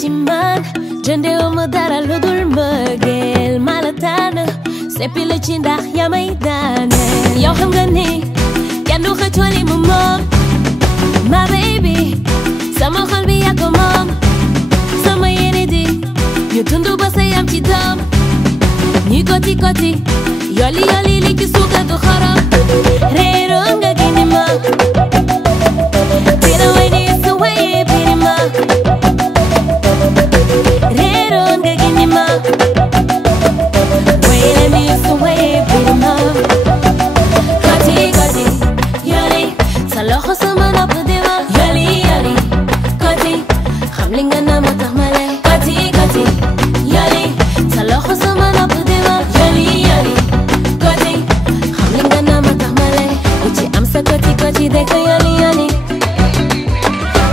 ci man jëndewuma dara lu dul mbëggeel ma la tànn seppi la ci ndax yaa may daaneel yow xam nga ni kenn du xëccoo li mu moom ma baby sama xol bi yaa ko moom sama yéene di ñu tundu ba sa yam ci doom ñi koti koti yoli yoli li ci suukar du xorom réeroon nga gindi ma pina way ni sa waye pini ma réeroon nga gindi ma waye mi sa waye pini ma koti koti yoli sa loxo sama nopp di ma yoli yoli koti xam li nga na ma tax ma lay koti koti yoli sa loxo sama nopp di ma yoli yoli koti xam li nga na ma tax ma lay ku ci am sa koti koti de ko yoli yoli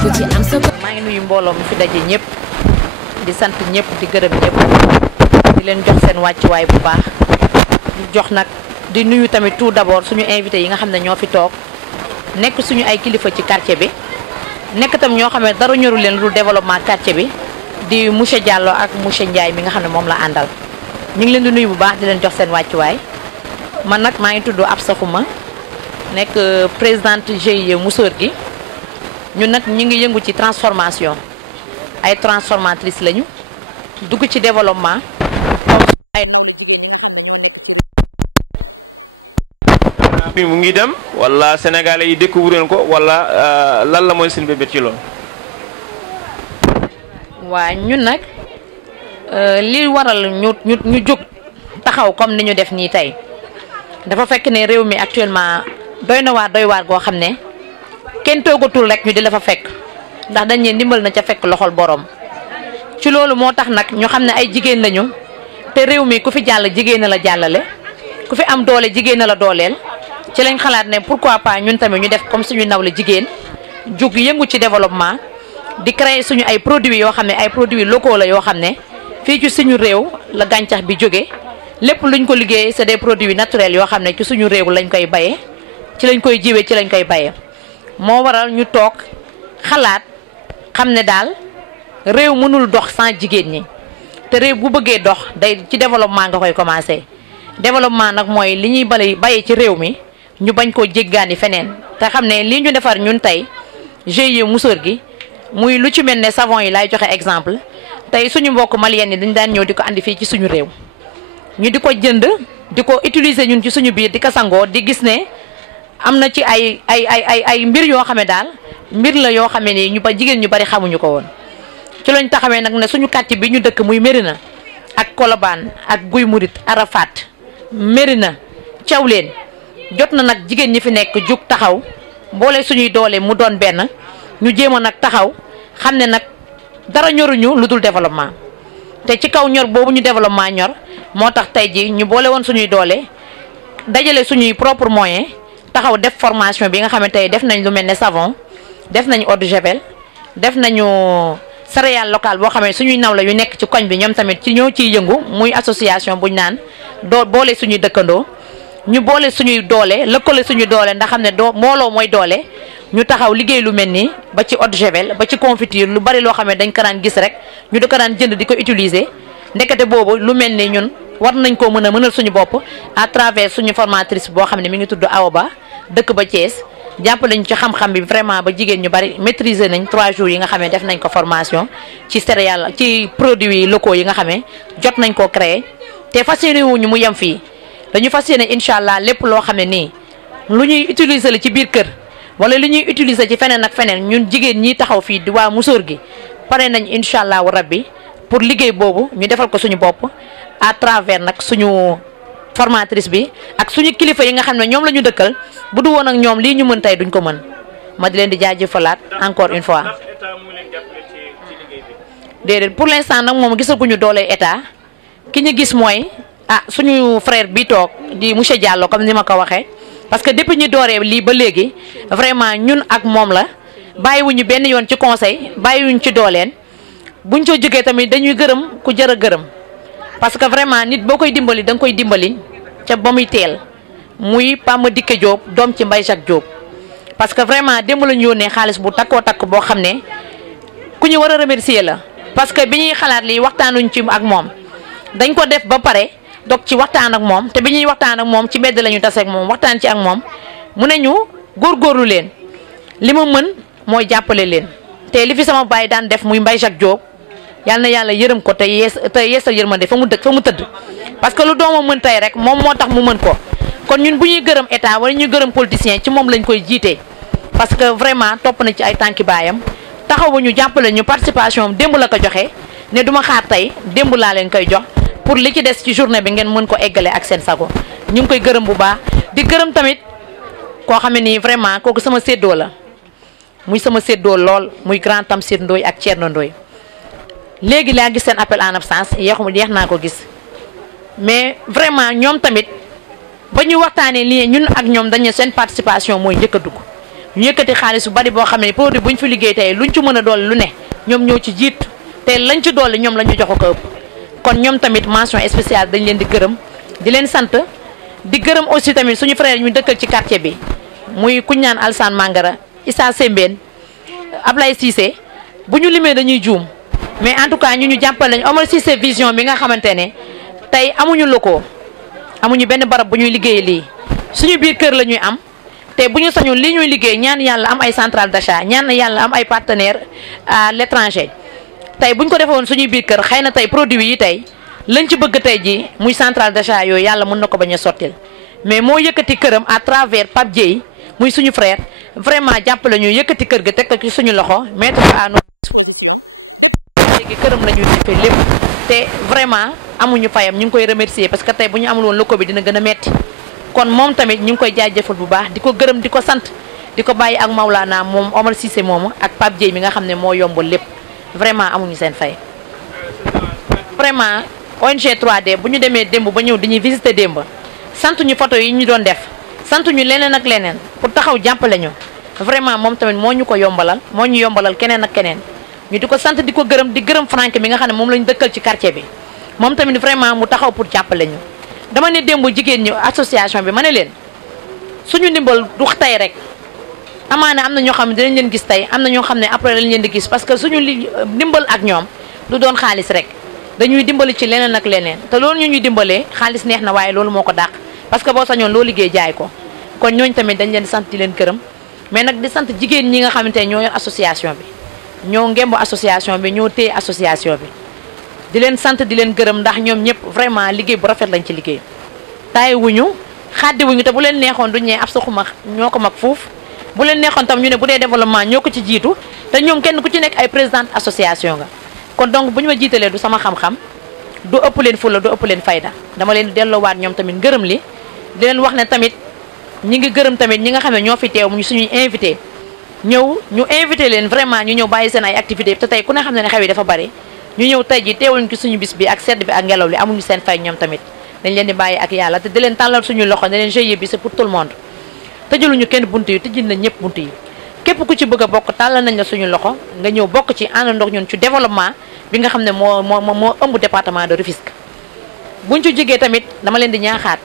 ku ci am sa maa ngi nuyu mbooloo mi fi daje ñëpp di sant ñëpp di gërëm ñëpp di leen jox seen wàccuwaay bu baax di jox nag di nuyu tamit tout d'abord suñu invité yi nga xam ne ñoo fi toog nekk suñu ay kilifa ci quartier bi nekk tam ñoo xam ne dara ñoru leen lu développement quartier bi di monsieur Diallo ak monsieur Ndiaye mi nga xam ne moom la àndal ñu ngi leen di nuyu bu baax di leen jox seen wàccuwaay man nag maa ngi tudd Absa Xuma nekk présidente GIE Musóor gi ñun nag ñu ngi yëngu ci transformation ay transformatrice lañu dugg ci développement bi mu ngi dem wala sénégalais yi découvrir ko wala lan la mooy seen bébét ci loolu. waa ñun nag li waral ñu jóg taxaw comme ni ñu def nii tey dafa fekk ne réew mi actuellement doy na waar goo xam ne kenn toogatul rek ñu di la fa fekk ndax dañ ne ndimbal na ca fekk loxol borom ci loolu moo tax nag ñu xam ne ay jigéen lañu te réew mi ku fi jàll jigéen na la jàllale ku fi am doole jigéen na la dooleel ci lañ xalaat ne pourquoi pas ñun tamit ñu def comme suñu nawle jigéen jug yëngu ci développement di créer suñu ay produits yoo xam ne ay produits locaux la yoo xam ne fii ci suñu réew la gàncax bi jóge lépp luñ ko liggéey c'est des produits naturels yoo xam ne ci suñu réew lañ koy bayee ci lañ koy jiwee ci lañ koy bayee moo waral ñu toog xalaat xam ne daal réew mënul dox sans jigéen ñi te réew bu bëggee dox day ci développement nga koy commencer développement nag mooy li ñuy bayee ci réew mi ñu bañ koo jéggaani feneen te xam ne lii ñu defar ñun tey GIE Musóor gi muy lu ci mel ne savon yi laay joxe exemple tey suñu mbokk malien yi dañ daan ñëw di ko andi fii ci suñu réew ñu di ko jënd di ko utiliser ñun ci suñu biir di ko sangoo di gis ne am na ci ay mbir yoo xam ne daal mbir la yoo xam ne nii ñu ba jigéen ñu bari xamuñu ko woon ci lañ taxawee nag ne suñu quartier bi ñu dëkk muy Mérina ak Colobane ak Guy Murit Arafat Mérina Thiawlène jot na nag jigéen ñi fi nekk jug taxaw boole suñuy doole mu doon benn ñu jéem a nag taxaw xam ne nag dara ñoruñu lu dul développement te ci kaw ñor boobu ñu développement ñor moo tax tey ji ñu boole woon suñuy doole dajale suñuy propre moyen taxaw def formation bi nga xam ne tey def nañ lu mel ne savon def nañ eau de javel def nañu céréale locale boo xam ne suñuy nawla yu nekk ci koñ bi ñoom tamit ci ñoo ciy yëngu muy association buñ naan boole suñuy dëkkandoo ñu boole suñuy doole lëkkale suñuy doole ndax xam ne mbooloo mooy doole ñu taxaw liggéey lu mel nii ba ci eau de javel ba ci confiture lu bari loo xam ne dañ ko daan gis rek ñu di ko daan jënd di ko utiliser ndekete boobu lu mel ni ñun war nañ koo mënal suñu bopp à travers suñu formatrice boo xam ne mi ngi tudd Awa Ba dëkk ba Thiès jàpp nañ ci xam-xam bi vraiment ba jigéen ñu bari maîtriser nañ 3 jours yi nga xam ne def nañ ko formation ci céréales ci produits locaux yi nga xam ne jot nañ koo créer te fas yéene wuñu mu yem fii dañu fas yéene incha allah lépp loo xam ne nii lu ñuy utiliser la ci biir kër wala lu ñuy utiliser ci feneen ak feneen ñun jigéen ñi taxaw fii di waa Musóor gi pare nañ incha allahu rabbi pour liggéey boobu ñu defal ko suñu bopp à travers nag suñu formatrice bi ak suñu kilifa yi nga xam ne ñoom la ñu dëkkal bu du woon ak ñoom lii ñu mën tey duñ ko mën ma di leen di jaajëfalaat encore une fois. déedéet pour l'instant nag moom gisaguñu doole état ki ñu gis mooy suñu frère bi toog di monsieur Diallo comme ni ma ko waxee parce que depuis ñu dooree lii ba léegi vraiment ñun ak moom la bàyyiwuñu benn yoon ci conseil bàyyiwuñu ci dooleen buñ ko jógee tamit dañuy gërëm ku jar a gërëm parce que vraiment nit boo koy dimbali da nga koy dimbali ca ba muy teel muy Pama Dikke Diop doom ci Mbaye Jacques Diop parce que vraiment démb la ñu yónnee xaalis bu takkoo takk boo xam ne ku ñu war a remercier la parce que bi ñuy xalaat lii waxtaanuñ ci ak moom dañ ko def ba pare dog ci waxtaan ak moom te bi ñuy waxtaan ak moom ci mbedd la ñu tase ak moom waxtaan ci ak moom mu ne ñu góorgóorlu leen li ma mën mooy jàppale leen te li fi sama baay daan def muy Mbaye Jacques Diop yal na yàlla yërëm ko te yeesal yërmande fa mu dëkk fa mu tëdd parce que lu doomam mën tey rek moom moo tax mu mën ko kon ñun bu ñuy gërëm état wala ñuy gërëm politicien ci moom lañ koy jiitee parce que vraiment topp na ci ay tànki baayam taxawuñu jàppale ñu participation démb la ko joxe ne duma xaar tey démb laa leen koy jox pour li ci des ci journée bi ngeen mën ko eggale ak seen sago ñu ngi koy gërëm bu baax di gërëm tamit koo xam ne nii vraiment kooku sama séddoo la muy sama séddoo lool muy grand Tamsir Ndoye ak Thierno Ndoye léegi laa gis seen appel en absence yeex naa ko gis mais vraiment ñoom tamit ba ñu waxtaanee lii ñun ak ñoom dañu seen participation mooy njëkk a dugg ñu yëkkati xaalis bu bari boo xam ne produit buñ fi liggéey tey luñ ci mën a doole lu ne ñoom ñoo ci jiit te lañ ci doole ñoom la ñu jox ko ëpp kon ñoom tamit mention spéciale dañ leen di gërëm di leen sant di gërëm aussi tamit suñu frère ñu dëkkal ci quartier bi muy kuñ naan Alsane Mangara Issa Sembène Ablaye Cissé bu ñu limee dañuy juum mais en tout cas ñu jàppale lañ Omar Cissé vision bi nga xamante ne tey amuñu locaux amuñu benn barab bu ñuy liggéey lii suñu biir kër la ñuy am te bu ñu sañoon lii ñuy liggéey ñaan yàlla am ay centrale d'achat ñaan yàlla am ay partenaires à l'étranger tey bu ñu ko defoon suñuy biir kër xëy na tey produit yi tey lañ ci bëgg tey ji muy centrale d'achat yooyu yàlla mën na ko bañ a sottil mais moo yëkkati këram à travers Pape Dieye muy suñu frère vraiment jàppale ñu yëkkati kër ga teg ko ci suñu loxo mettre ko à léegi këram la ñuy defee lépp te vraiment amuñu fayam ñu ngi koy remercier parce que tey bu ñu amul woon loko bi dina gën a metti kon moom tamit ñu ngi koy jaajëfal bu baax di ko gërëm di ko sant di ko bàyyi ak Maulana moom Omar Cissé moomu ak Pape Dieye mi nga xam ne moo yombal lépp vraiment amuñu seen fay. vraiment ONG 3D bu ñu demee démb ba ñëw dañuy visiter démb sant ñu photo yi ñu doon def sant ñu leneen ak leneen pour taxaw jàppale ñu vraiment moom tamit moo ñu ko yombalal moo ñu yombalal keneen ak keneen ñu di ko sant di ko gërëm di gërëm Franck mi nga xam ne moom lañu dëkkal ci quartier bi moom tamit vraiment mu taxaw pour jàppale ñu. dama ne démb jigéen ñi association bi ma ne leen suñu ndimbal du tey rek amaana am na ñoo xam ne dinañ leen gis tey am na ñoo xam ne après lañ leen di gis parce que suñu ndimbal ak ñoom du doon xaalis rek dañuy dimbali ci leneen ak leneen te loolu ñu ñuy dimbalee xaalis neex na waaye loolu moo ko dàq parce que boo sañoon loo liggéey jaay ko kon ñooñ tamit dañ leen di sant di leen gërëm mais nag di sant jigéen ñi nga xamante ne ñoo yor association bi ñoo ngemb association bi ñoo téye association bi di leen sant di leen gërëm ndax ñoom ñëpp vraiment liggéey bu rafet lañ ci liggéey taay wuñu xaddi wuñu te bu leen neexoon duñ ne ab saxuma ñoo ko mag fuuf bu leen neexoon tam ñu ne bu dee développement ñoo ko ci jiitu te ñoom kenn ku ci nekk ay présidente association nga kon donc bu ñu ma jiitalee du sama xam-xam du ëpp leen fulla du ëpp leen fayda dama leen delloowaat ñoom tamit ngërëm li di leen wax ne tamit ñi ngi gërëm tamit ñi nga xam ne ñoo fi teew mu suñuy invité ñëw ñu invité leen vraiment ñu ñëw bàyyi seen ay activité te tey ku ne xam ne xew yi dafa bari ñu ñëw tey ji teewuñ ci suñu bis bi ak sedd bi ak ngelaw li amuñu seen fay ñoom tamit dañ leen di bàyyi ak yàlla te di leen tàllal suñu loxo ne leen GIE bi c'est pour tout le monde tëjaluñu kenn bunt yi tëjil nañ ñëpp bunt yi képp ku ci bëgg a bokk tàllal nañ la suñu loxo nga ñëw bokk ci àndandoog ñun ci développement bi nga xam ne moo ëmb département de Rufisque buñ ci jógee tamit dama leen di ñaaxaat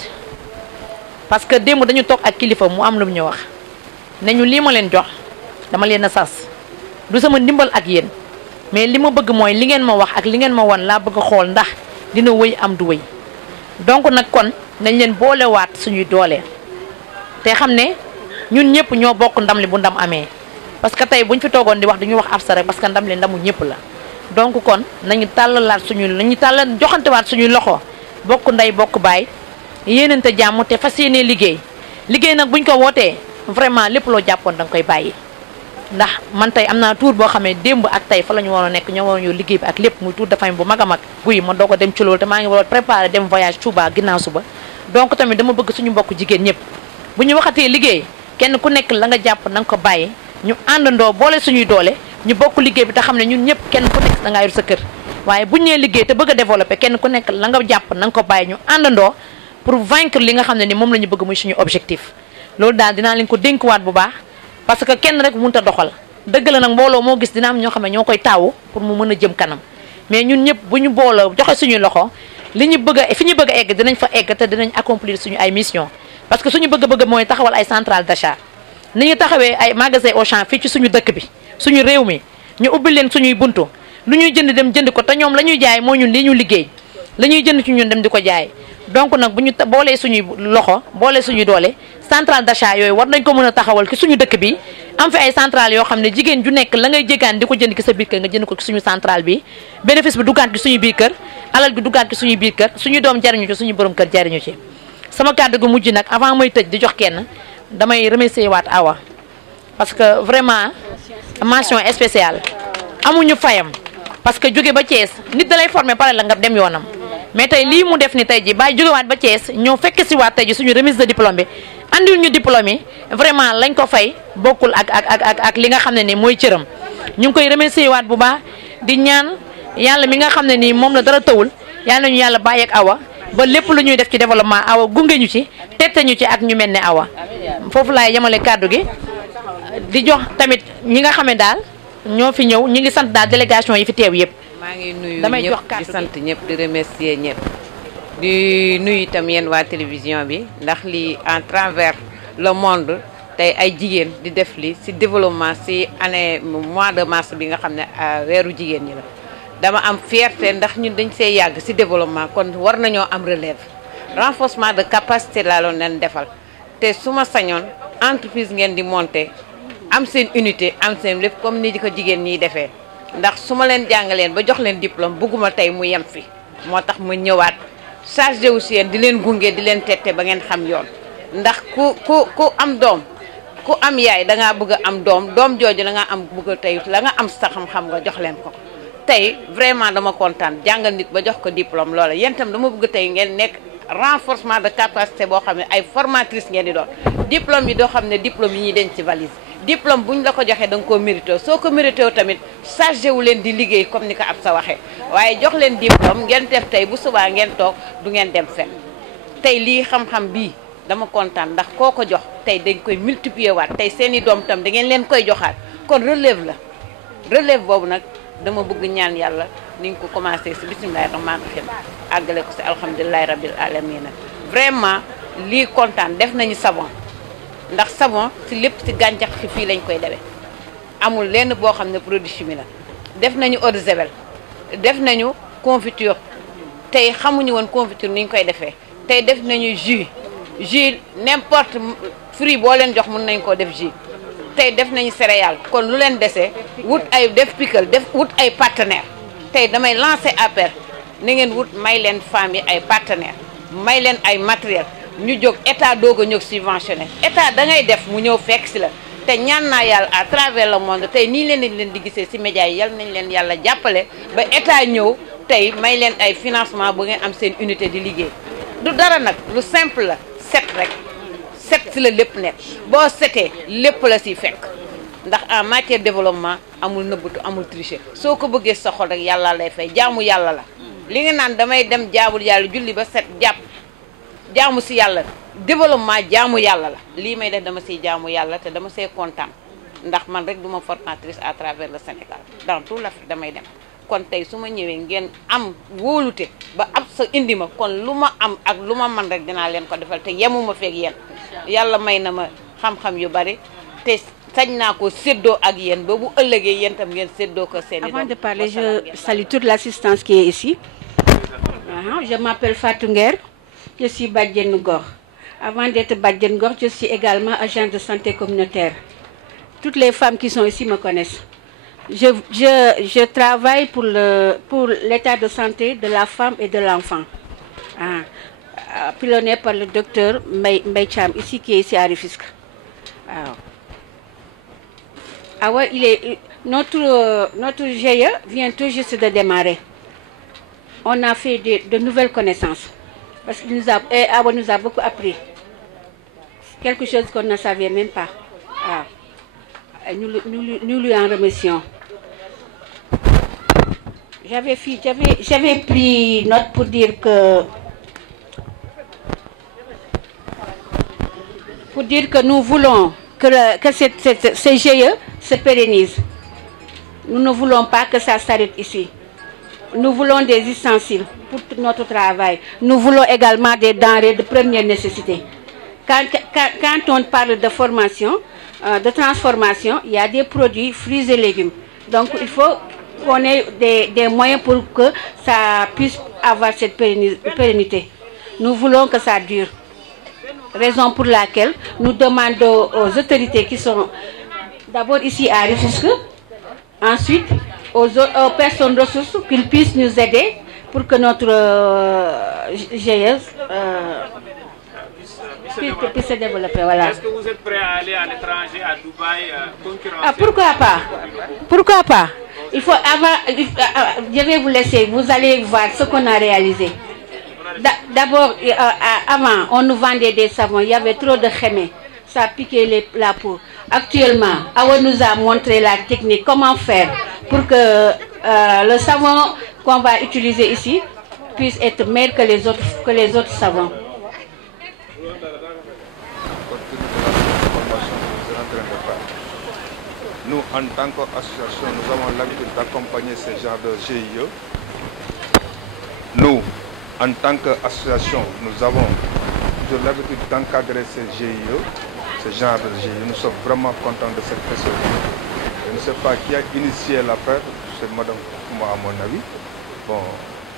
parce que démb dañu toog ak kilifa mu am lu mu ñu wax ne ñu lii ma leen jox dama leen a sas du sama ndimbal ak yéen mais li ma bëgg mooy li ngeen ma wax ak li ngeen ma wan laa bëgg a xool ndax dina wëy am du wëy donc nag kon nañ leen boolewaat suñuy doole te xam ne ñun ñëpp ñoo bokk ndam li bu ndam amee parce que tey buñ fi toogoon di wax dañuy wax absa rek parce que ndam li ndamu ñëpp la donc kon nañu tàllalaat nañu tàllal joxantewaat suñuy loxo bokk ndey bokk baay yéenante jàmm te fas yéenee liggéey nag buñ ko wootee vraiment lépp loo jàppoon da nga koy bàyyi ndax man tey am naa tour boo xam ne démb ak tey fa la ñu waroon a nekk ñoo waroon yow liggéey bi ak lépp muy tour de famille bu mag a mag guy ma doog a dem ci loolu te maa ngi war a préparer dem voyage Touba ginnaaw suba donc tamit dama bëgg suñu mbokk jigéen ñëpp bu ñu waxatee liggéey kenn ku nekk la nga jàpp na nga ko bàyyi ñu àndandoo boole suñuy doole ñu bokk liggéey bi te xam ne ñun ñëpp kenn ku nekk da ngaa yor sa kër waaye buñ nee liggéey te bëgg a développer kenn ku nekk la nga jàpp na nga ko bàyyi ñu àndandoo pour vaincre li nga xam ne ni moom la ñu bëgg muy suñu objectif loolu daal dinaa leen ko dénkuwaat bu baax parce que kenn rek mënut a doxal dëgg la nag mbooloo moo gis dina am ñoo xam ne ñoo koy taawu pour mu mën a jëm kanam mais ñun ñëpp bu ñu booloo joxe suñu loxo li ñu bëgg a fi ñu bëgg a egg dinañ fa egg te dinañ accomplir suñu ay mission parce que suñu bëgg-bëgg mooy taxawal ay centrale d'achat ni ñu taxawee ay magasin Auchan fii ci suñu dëkk bi suñu réew mi ñu ubbi leen suñuy buntu lu ñuy jënd dem jënd ko te ñoom la ñuy jaay moo ñun li ñu liggéey la ñuy jënd ci ñun dem di ko jaay. donc nag bu ñu boolee suñuy loxo boolee suñuy doole centrale d'achat yooyu war nañ ko mën a taxawal ci suñu dëkk bi am fi ay centrale yoo xam ne jigéen ju nekk la ngay jéggaan di ko jënd ki sa biir kër nga jënd ko ci suñu centrale bi bénéfice bi duggaat ci suñu biir kër alal gi duggaat ci suñu biir kër suñu doom jariñu ci suñu borom kër jariñu ci. sama kàddu gu mujj nag avant may tëj di jox kenn damay remercier waat Awa parce que vraiment mention spéciale amuñu fayam parce que jóge ba Thiès nit da lay former pare la nga dem yoonam. mais tey lii mu def ni tey ji bàyyi jógewaat ba Thiès ñoo fekk si waat tey ji suñu remise de diplôme bi andil ñu diplôme yi vraiment lañ ko fay bokkul ak li nga xam ne ni mooy cëram ñu ngi koy remercier waat bu baax di ñaan yàlla mi nga xam ne nii moom la dara tawul yàlla nañu yàlla bàyyi ak Awa ba lépp lu ñuy def ci développement Awa gunge ñu ci tette ñu ci ak ñu mel ne Awa foofu laay yemale kàddu gi di jox tamit ñi nga xam ne daal ñoo fi ñëw ñi ngi sant daal délégation yi fi teew yëpp. maa ngi nuyu ñëpp di sant ñëpp di remercier ñëpp di nuyu itam yéen waa télévision bi ndax lii en travers le monde tey ay jigéen di def li ci développement ci année mois de mars bi nga xam ne weeru jigéen ñi la dama am fierté ndax ñun dañ see yàgg ci développement kon war nañoo am relève renforcement de capacité laa loon leen defal te su ma sañoon entreprise ngeen di monter am seen unité am seen lépp comme ni ko jigéen ñiy defee ndax su ma leen jàngaleen ba jox leen diplôme bëgguma tey mu yem fi moo tax ma ñëwaat chargé wu si yéen di leen gunge di leen tette ba ngeen xam yoon ndax ku am doom ku am yaay da ngaa bëgg a am doom jooju da nga am bëgg a tey la nga am sa xam-xam nga jox leen ko tey vraiment dama kontaan jàngal nit ba jox ko diplôme loola yéen itam dama bëgg tey ngeen nekk renforcement de capacité boo xam ne ay formatrice ngeen di doon diplôme yi doo xam ne diplôme yi ñuy denc ci valise diplôme bu ñu la ko joxee da nga koo mérité soo ko mérité tamit chargé wu leen di liggéey comme ni ko ab sa waxee waaye jox leen diplôme ngeen def tey bu subaa ngeen toog du ngeen dem fenn tey lii xam-xam bii dama kontaan ndax koo ko jox tey dañ koy multiplier waat tey seen i doom tam da ngeen leen koy joxaat kon relève la relève boobu nag dama bëgg ñaan yàlla ni nga ko commencé si bisimilahi rahmaani rahim àggale ko si alhamdulilahi rabil alamina vraiment lii kontaan def nañu savon ndax savon ci lépp ci gàncax ci fii lañ koy defee amul lenn boo xam ne produit chimique la def nañu eau de javel def nañu confiture tey xamuñu woon confiture ni ñu koy defee tey def nañu jus n'importe fruit boo leen jox mën nañ koo def jus tey def nañu céréales kon lu leen desee wut ay def pickle wut ay partenaires tey damay lancer appel na ngeen wut may leen femmes yi ay partenaires may leen ay matériel ñu jóg état doog a ñëw subventionné état da ngay def mu ñëw fekk si la te ñaan naa yàlla à travers le monde tey nii leen di gisee si médias yi yal nañ leen yàlla jàppale ba état ñëw tey may leen ay financement bu ngeen am seen unité di liggéey du dara nag lu simple la set rek set si la lépp nekk boo setee lépp la siy fekk ndax en matière de développement amul nëbbatu amul tricher soo ko bëggee sa xol rek yàlla lay fay jaamu yàlla la li nga naan damay dem jaabul yàlla julli ba set jàpp jaamu si yàlla développement jaamu yàlla la lii may def dama siy jaamu yàlla te dama see kontaan ndax man rek duma formatrice à travers le Sénégal dans tout l'Afrique damay dem kon tey su ma ñëwee ngeen am wóolute ba ab sa indi ma kon lu ma am ak lu ma man rek dinaa leen ko defal te yemuma feeg yéen yàlla may na ma xam-xam yu bari te sañ naa ko séddoo ak yéen ba bu ëllëgee yéen tam ngeen séddoo ko seen i doom. Avant de parler, je salue toute l'assistance qui est ici. Je m'appelle Fatou Nguer, je suis Badjen Ngor. Avant d'être Badjen Ngor, je suis également agent de santé communautaire. Toutes les femmes qui sont ici me connaissent. Je travaille pour l'état de santé de la femme et de l'enfant. Pilonné par le docteur Mbaye Cham, ici, qui est ici à Rufisque. Notre GIE vient tout juste de démarrer. On a fait de nouvelles connaissances. Parce qu'il nous a beaucoup appris. Quelque chose qu'on ne savait même pas. Nous lui en remercions. J'avais pris note pour dire que nous voulons que ce GIE se pérennise. Nous ne voulons pas que ça s'arrête ici. Nous voulons des ustensiles pour notre travail. Nous voulons également des denrées de première nécessité. Quand on parle de formation, de transformation, il y a des produits, fruits et légumes. Donc il faut qu'on ait des moyens pour que ça puisse avoir cette pérennité. Nous voulons que ça dure. Raison pour laquelle nous demandons aux autorités qui sont d'abord ici à Rufisque, ensuite aux personnes ressources qu'ils puissent nous aider pour que notre GIE puisse se développer. Voilà. Est-ce que vous êtes prêt à aller à l'étranger, à Dubaï, concurrencer? Pourquoi pas? Pourquoi pas? Il faut je vais vous laisser, vous allez voir ce qu'on a réalisé. D'abord, avant, on nous vendait des savons, il y avait trop de chémé, ça piquait la peau. Actuellement, Awa nous a montré la technique, comment faire pour que le savon qu'on va utiliser ici puisse être meilleur que les autres savons. Nous, en tant qu'association, nous avons l'habitude d'accompagner ce genre de GIE. Nous, en tant qu'association, nous avons toujours l'habitude d'encadrer ces GIE, ce genre de GIE. Nous sommes vraiment contents de cette personne. Je ne sais pas qui a initié l'affaire, c'est Madame Kouma à mon avis. Bon,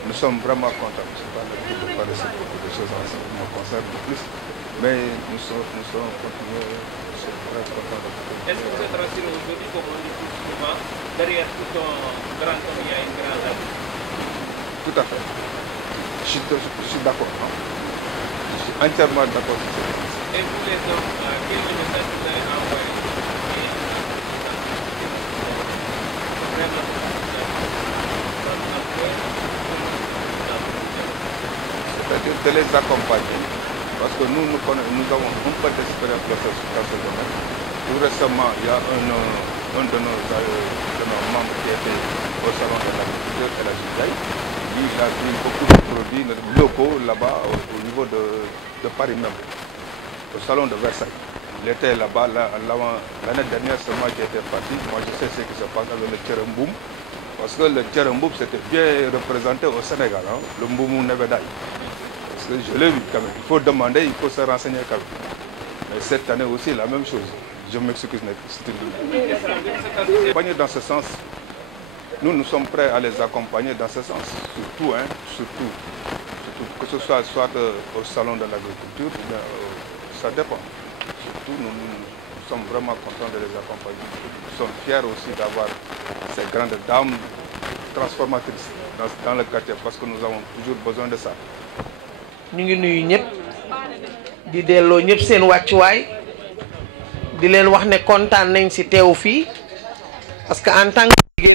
nous sommes vraiment contents. Je ne sais pas l'habitude de parler de choses en ce qui me concerne de plus, mais nous sommes continués. Est-ce que vous êtes rassuré aujourd'hui, comme on dit souvent, derrière tout un grand homme, il y a une grande âme? Tout à fait. Je suis d'accord. Je suis entièrement d'accord. Et vous les hommes, quel est le message que vous allez envoyer? C'est-à-dire de les accompagner. Parce que nous avons un peu d'expérience dans ce domaine. Tout récemment, il y a un de nos membres qui était au salon de l'agriculture et la Gisaï. Lui, il a vu beaucoup de produits locaux là-bas au niveau de Paris même, au salon de Versailles. Il était là-bas l'année dernière seulement qui était parti. Moi, je sais ce qui se passe avec le Tcheremboum. Parce que le Tcheremboum, c'était bien représenté au Sénégal, hein, le Mboumou Nebedaï. Parce que je l'ai vu quand même. Il faut demander, il faut se renseigner quand même. Mais cette année aussi, la même chose. Je m'excuse, dans ce sens, nous sommes prêts à les accompagner dans ce sens. Surtout, que ce soit au salon de l'agriculture, ça dépend. Surtout, nous sommes vraiment contents de les accompagner. Nous sommes fiers aussi d'avoir ces grandes dames transformatrices dans le quartier parce que nous avons toujours besoin de ça. Nous sommes di delloo ñëpp seen wàccuwaay di leen wax ne kontaan nañ ci teew fii parce que en tant que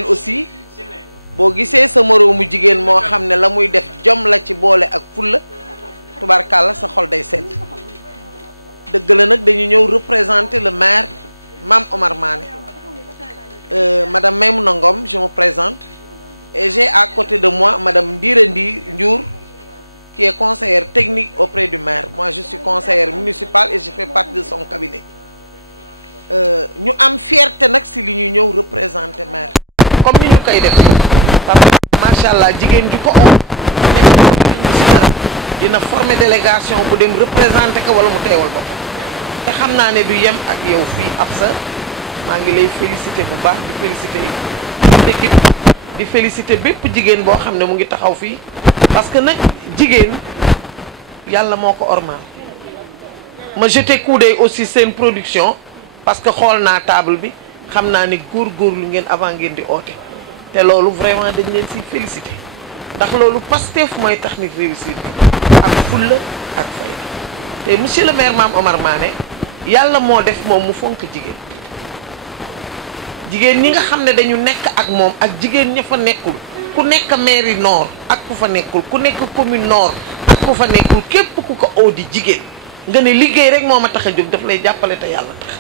comme ni ñu koy def parce que macha allah jigéen ji ko dina former délégation bu dem représenter ko wala mu teewal ko te xam naa ne du yem ak yow fii ab sa maa ngi lay féliciter bu baax di féliciter l'équipe di féliciter bépp jigéen boo xam ne mu ngi taxaw fii parce que nag jigéen yàlla moo ko ormal ma jeté coup d'œil aussi seen production parce que xool naa table bi xam naa ne góorgóorlu ngeen avant ngeen di oote te loolu vraiment dañ leen si félicité ndax loolu Pastef mooy tax nit réussir ak fulla ak fay te monsieur le maire Mame Omar Mané yàlla moo def moom mu fonk jigéen ñi nga xam ne dañu nekk ak moom ak jigéen ña fa nekkul ku nekk mairie nord ak ku fa nekkul ku nekk commune nord ak ku fa nekkul képp ku ko oo di jigéen nga ne liggéey rek moo ma tax a jóg daf lay jàppale te yàlla tax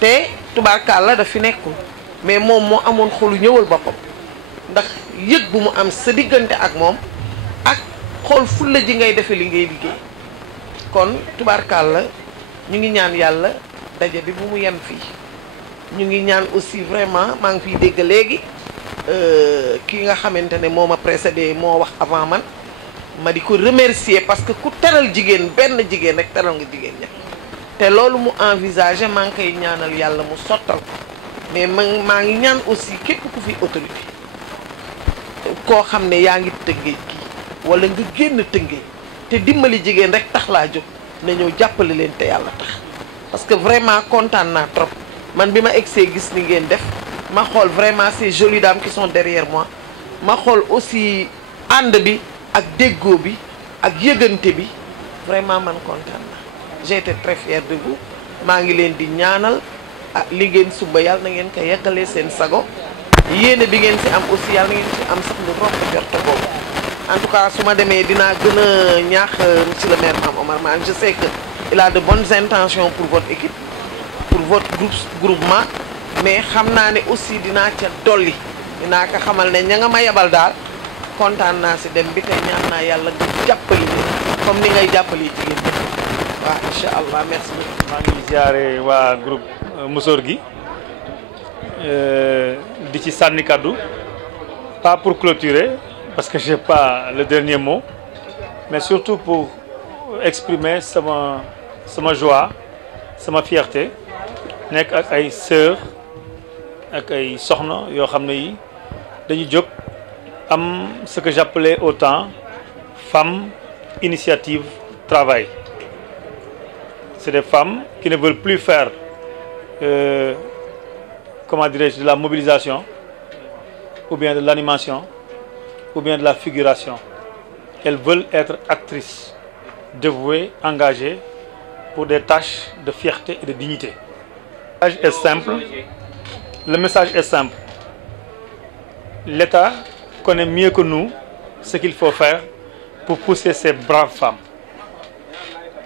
te tubaarkàlla daf fi nekkul mais moom moo amoon xolu ñëwal boppam ndax yëg bu mu am sa diggante ak moom ak xool fulla ji ngay defe li ngay liggéey kon tubaarkàlla ñu ngi ñaan yàlla daje bi bu mu yem fii ñu ngi ñaan aussi vraiment maa ngi fiy dégg léegi ki nga xamante ne moo ma précédé moo wax avant man ma di ko remercier parce que ku teral jigéen benn jigéen rek teral nga jigéen ña te loolu mu envisagé maa ngi koy ñaanal yàlla mu sottal ko mais maa ngi ñaan aussi képp ku fi autorité koo xam ne yaa ngi Tëngéej gi wala nga génn Tëngéej te dimbali jigéen rek tax laa jóg na ñëw jàppale leen te yàlla tax parce que vraiment kontaan naa trop man bi ma egsee gis ni ngeen def ma xool vraiment ces jolies dames qui sont derrière moi ma xool aussi ànd bi ak déggoo bi ak yëgante bi vraiment man kontaan naa j'ai été très fière de vous maa ngi leen di ñaanal li ngeen sumba yàlla na ngeen ko yeggalee seen sago yéene bi ngeen si am aussi yàlla na ngeen si am sax lu romb jorte boobu en tout cas su ma demee dinaa gën a ñaax monsieur le maire Mame Omar Mané je sais que il a de bonnes intentions pour votre équipe pour votre groupement mais xam naa ne aussi dinaa ca dolli dinaa ko xamal ne ña nga ma yebal daal kontaan naa si dem bi tey ñaan naa yàlla nga jàppali comme ni ngay jàppali jigéen ñi waaw incha allah merci beaucoup. maa ngi ziare waa groupe Musóor gi di ci sànni kaddu pas pour clôturer parce que j'ai pas le dernier mot mais surtout pour exprimer sama joie sama fierté nekk ak ay sœurs ak ay soxna yoo xam ne yi dañu jóg am ce que j'appelais autant femmes initiative travail. C'est des femmes qui ne veulent plus faire comment dirais-je, de la mobilisation ou bien de l'animation ou bien de la figuration. Elles veulent être actrices, dévouées, engagées pour des tâches de fierté et de dignité. Le message est simple. Le message est simple. L'État connaît mieux que nous ce qu'il faut faire pour pousser ces braves femmes.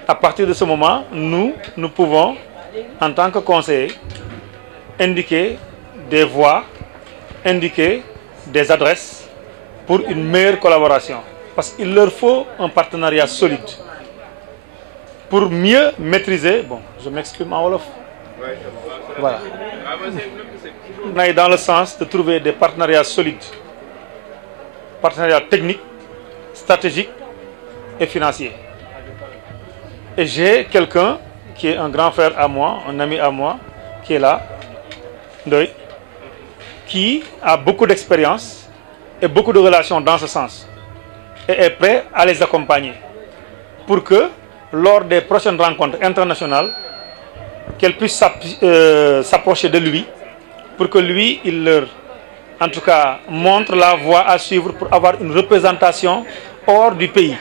À partir de ce moment, nous pouvons, en tant que conseillers, indiquer des voies, indiquer des adresses pour une meilleure collaboration. Parce qu'il leur faut un partenariat solide pour mieux maîtriser. Bon, je m'exprime en wolof. Voilà. On est dans le sens de trouver des partenariats solides, partenariats techniques, stratégiques et financiers. Et j'ai quelqu'un qui est un grand frère à moi, un ami à moi, qui est là, Ndoye, qui a beaucoup d'expérience et beaucoup de relations dans ce sens et est prêt à les accompagner pour que lors des prochaines rencontres internationales, qu'elles puissent s'approcher de lui pour que lui, il leur, en tout cas, montre la voie à suivre pour avoir une représentation hors du pays.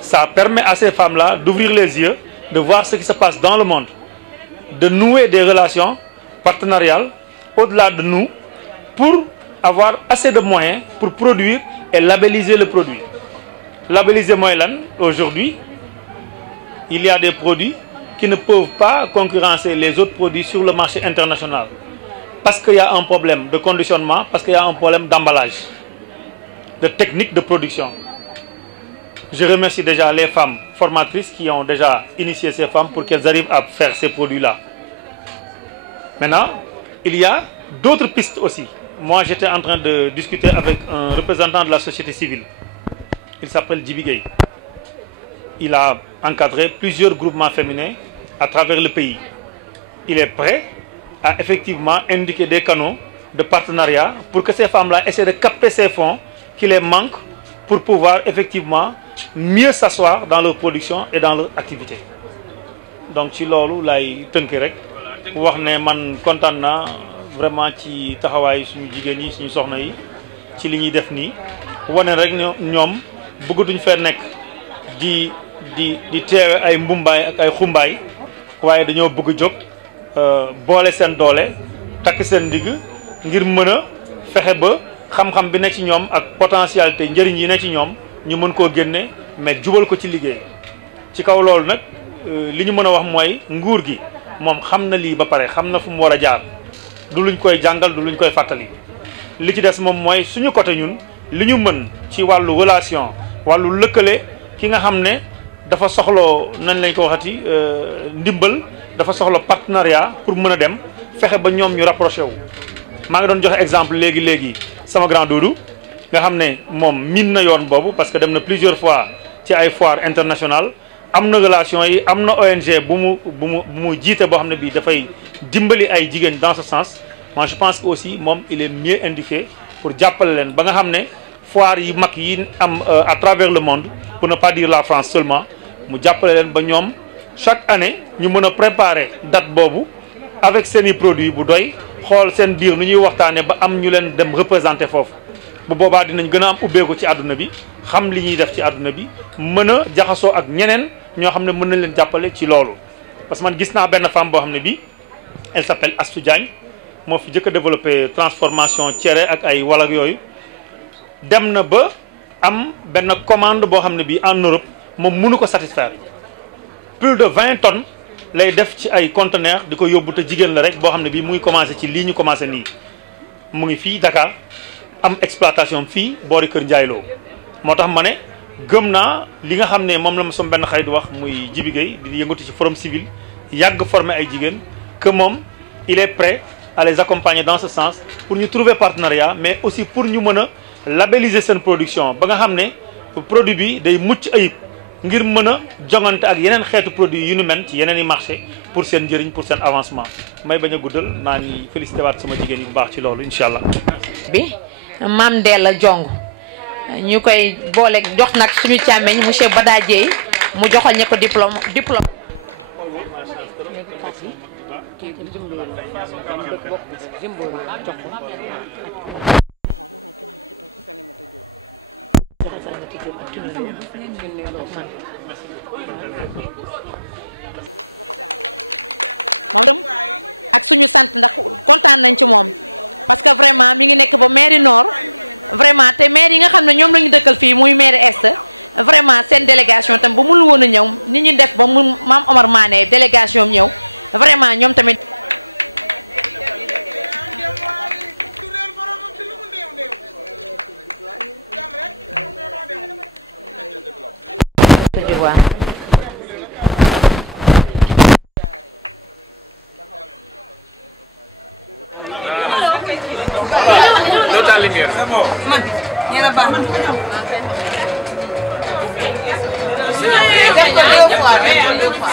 Ça permet à ces femmes-là d'ouvrir les yeux, de voir ce qui se passe dans le monde, de nouer des relations partenariales au-delà de nous pour avoir assez de moyens pour produire et labelliser le produit. Labelliser Moëlan, aujourd'hui, il y a des produits qui ne peuvent pas concurrencer les autres produits sur le marché international parce qu'il y a un problème de conditionnement, parce qu'il y a un problème d'emballage, de technique de production. Je remercie déjà les femmes formatrices qui ont déjà initié ces femmes pour qu'elles arrivent à faire ces produits-là. Maintenant, il y a d'autres pistes aussi. Moi, j'étais en train de discuter avec un représentant de la société civile. Il s'appelle Djibi Gueye. Il a encadré plusieurs groupements féminins à travers le pays. Il est prêt à effectivement indiquer des canaux de partenariat pour que ces femmes-là essaient de capter ces fonds qui les manquent pour pouvoir effectivement mieux s'asseoir dans leur production et dans leur activité. Donc ci loolu lay tënk rek wax ne man kontaan naa vraiment ci taxawaay suñu jigéen yi suñu soxna yi ci li ñuy def nii wane rek ñoom bëggatuñ fee nekk di teewe ay mbumbaay ak ay xumbaay waaye dañoo bëgg jóg boole seen doole takk seen ndigg ngir mën a fexe ba xam-xam bi ne ci ñoom ak potentialité njëriñ yi ne ci ñoom ñu mën koo génne mais jubal ko ci liggéey ci kaw loolu nag li ñu mën a wax mooy nguur gi moom xam na lii ba pare xam na fu mu war a jaar du luñ koy jàngal du luñ koy fàttali li ci des moom mooy suñu côté ñun li ñu mën ci wàllu relation wàllu lëkkale ki nga xam ne dafa soxla nañ lañ ko waxati ndimbal dafa soxla partenariat pour mën a dem fexe ba ñoom ñu rapproché wu. maa ngi doon joxe exemple léegi sama grand Doudou nga xam ne moom miin na yoon boobu parce que dem na plusieurs fois ci ay foires internationales am na relation yi am na ONG bu mu jiite boo xam ne bii dafay dimbali ay jigéen dans ce sens moi je pense que aussi moom il est mieux indiqué pour jàppale leen ba nga xam ne foire yi mag yi am à travers le monde pour ne pas dire la France seulement mu jàppale leen ba ñoom chaque année ñu mën a préparer date boobu avec seeni produits bu doy xool seen biir nu ñuy waxtaanee ba am ñu leen dem représenter foofu bu boobaa dinañ gën a am ubbeeku ci àdduna bi xam li ñuy def ci àdduna bi mën a jaxasoo ak ñeneen ñoo xam ne mën nañ leen jàppale ci loolu. parce que man gis naa benn femme boo xam ne bii elle s'appelle Astou Diagne moo fi jëkk a développé transformation cere ak ay walak yooyu dem na ba am benn commande boo xam ne bii en Europe moom mënu ko satisfaire plus de 20 tonnes lay def ci ay conteneurs di ko yóbbu te jigéen la rek boo xam ne bii mu ngi commencé ci lii ñu commencé nii mu ngi fii Dakar am exploitation fii boori Kër Ndiaye Lo moo tax ma ne gëm naa li nga xam ne moom la ma som benn xarit wax muy Jibi Gueye di yëngatu ci forum civil yàgg former ay jigéen que moom il est prêt à les accompagner dans ce sens pour ñu trouver partenariat mais aussi pour ñu mën a labelliser seen production ba nga xam ne produit bi day mucc ayib ngir mën a jongante ak yeneen xeetu produit yu nu mel ci yeneen i marché pour seen njëriñ pour seen avancement may bañ a guddal naa ni félicité waat sama jigéen yi bu baax ci loolu incha allah. bi Mame Ndella Diong ñu koy boole jox nag suñu càmmeñ monsieur Bada Dieye mu joxal ñu ko diplôme.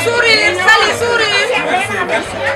Sourire, salut, sourire.